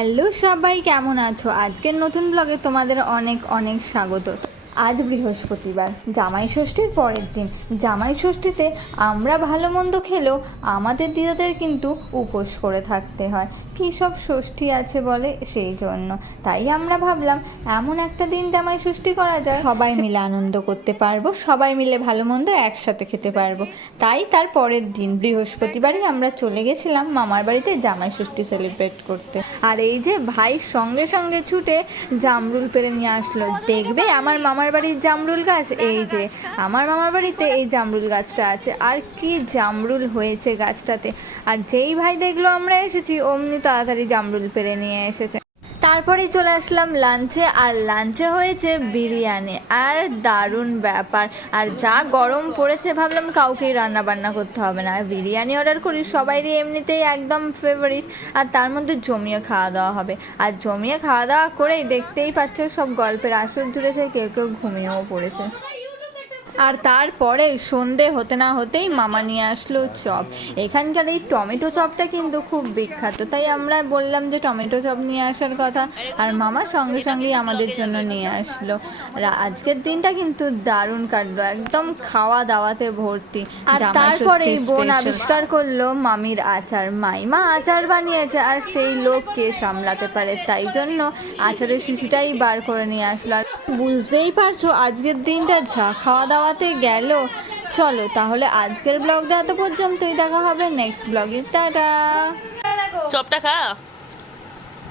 Hello সবাই, কেমন আছো? আজকের নতুন ব্লগে তোমাদের অনেক অনেক স্বাগত। আজ বৃহস্পতিবার, জামাই ষষ্ঠীর পরের দিন। জামাই ষষ্ঠীতে আমরা ভালো মন্দ খেলেও আমাদের দিদাদের কিন্তু উপোস করে থাকতে হয়। কী সব ষষ্ঠী আছে বলে, সেই জন্য তাই আমরা ভাবলাম এমন একটা দিন জামাই ষষ্ঠী করা যায়, সবাই মিলে আনন্দ করতে পারবো, সবাই মিলে ভালো মন্দ একসাথে খেতে পারবো। তাই তার পরের দিন বৃহস্পতিবারই আমরা চলে গেছিলাম মামার বাড়িতে জামাই ষষ্ঠী সেলিব্রেট করতে। আর এই যে ভাই সঙ্গে সঙ্গে ছুটে জামরুল পেড়ে নিয়ে আসলো। দেখবে আমার মামার বাড়ির জামরুল গাছ, এই যে আমার মামার বাড়িতে এই জামরুল গাছটা আছে, আর কি জামরুল হয়েছে গাছটাতে। আর যেই ভাই দেখলো আমরা এসেছি অমনি তাড়াতাড়ি জামরুল পেড়ে নিয়ে এসেছে। তারপরেই চলে আসলাম লাঞ্চে, আর লাঞ্চে হয়েছে বিরিয়ানি। আর দারুণ ব্যাপার, আর যা গরম পড়েছে ভাবলাম কাউকেই রান্না বান্না করতে হবে না, আর বিরিয়ানি অর্ডার করি, সবাইরই এমনিতেই একদম ফেভারিট। আর তার মধ্যে জমিয়ে খাওয়া দাওয়া হবে। আর জমিয়ে খাওয়া দাওয়া করেই দেখতেই পাচ্ছ সব গল্পের আসর জুড়েছে, কেউ কেউ ঘুমিয়েও পড়েছে। আর তারপরে সন্ধে হতে না হতেই মামা নিয়ে আসলো চপ। এখানকার এই টমেটো চপটা কিন্তু খুব বিখ্যাত, তাই আমরা বললাম যে টমেটো চপ নিয়ে আসার কথা, আর মামা সঙ্গে সঙ্গেই আমাদের জন্য নিয়ে আসলো। আজকের দিনটা কিন্তু দারুণ কাটলো, একদম খাওয়া দাওয়াতে ভর্তি। আর তারপরেই বোন আবিষ্কার করলো মামির আচার। মাইমা আচার বানিয়েছে, আর সেই লোক কে সামলাতে পারে, তাই জন্য আচারের শিশিটাই বার করে নিয়ে আসলো। আর বুঝতেই পারছো আজকের দিনটা যা খাওয়া দাওয়াতে গেল। চলো তাহলে আজকের ব্লগটা এত পর্যন্তই, দেখা হবে নেক্সট ব্লগে। টাটা। চপটা খা।